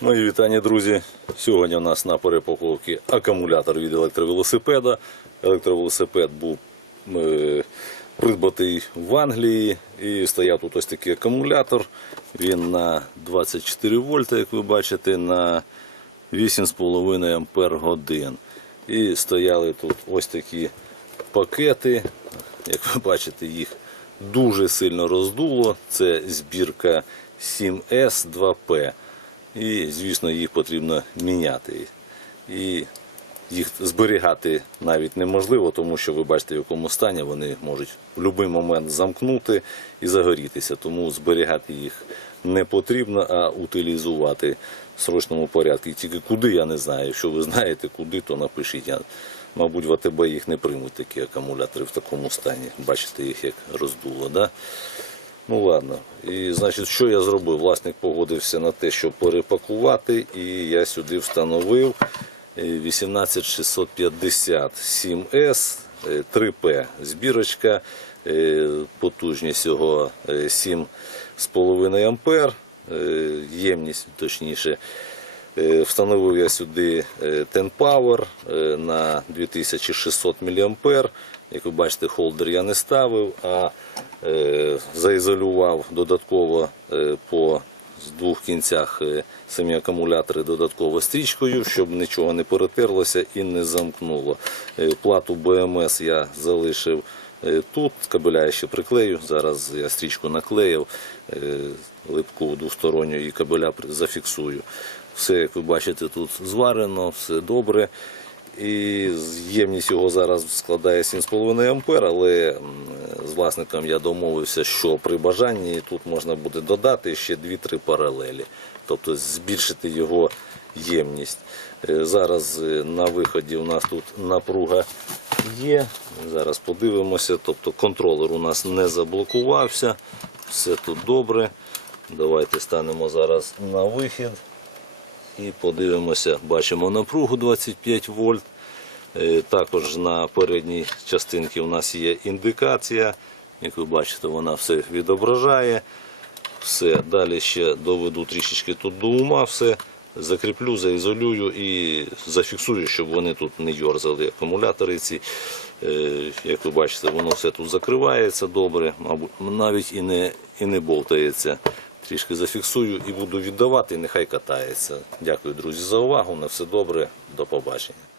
Мої вітання, друзі. Сьогодні у нас на перепаковці акумулятор від електровелосипеда. Електровелосипед був е, придбатий в Англії і стояв тут ось такий акумулятор. Він на 24 вольта, як ви бачите, на 8,5 ампер годин. І стояли тут ось такі пакети. Як ви бачите, їх дуже сильно роздуло. Це збірка 7S 2P. І, звісно, їх потрібно міняти. І їх зберігати навіть неможливо, тому що ви бачите, в якому стані вони можуть в будь-який момент замкнути і загорітися. Тому зберігати їх не потрібно, а утилізувати в срочному порядку. І тільки куди, я не знаю. Якщо ви знаєте куди, то напишіть. Я, мабуть, в АТБ їх не приймуть такі акумулятори в такому стані. Бачите їх як роздуло. Да? Ну ладно. І значить, що я зробив? Власник погодився на те, щоб перепакувати, і я сюди встановив е, 18650 7S 3P збірочка, е, потужність його е, 7,5 ампер, е, ємність точніше. Е, Встановив я сюди е, Ten Power е, на 2600 мА. Як ви бачите, холдер я не ставив, а е, заізолював додатково е, по з двох кінцях е, самі акумулятори додатково стрічкою, щоб нічого не перетерлося і не замкнуло. Е, Плату БМС я залишив тут, кабеля я ще приклею. Зараз я стрічку наклеїв, липку двосторонню і кабеля зафіксую. Все, як ви бачите, тут зварено, все добре. І ємність його зараз складає 7,5 ампер, але з власником я домовився, що при бажанні тут можна буде додати ще 2-3 паралелі, тобто збільшити його ємність. Е, Зараз е, на виході у нас тут напруга є. Зараз подивимося, тобто контролер у нас не заблокувався, все тут добре. Давайте станемо зараз на вихід. І подивимося, бачимо напругу 25 вольт. Е, Також на передній частинці у нас є індикація. Як ви бачите, вона все відображає. Все, далі ще доведу трішечки тут до ума, все закріплю, заізолюю і зафіксую, щоб вони тут не йорзали акумулятори ці. Е, Як ви бачите, воно все тут закривається добре, навіть і не, і не болтається. Трішки зафіксую і буду віддавати, нехай катається. Дякую, друзі, за увагу. На все добре. До побачення.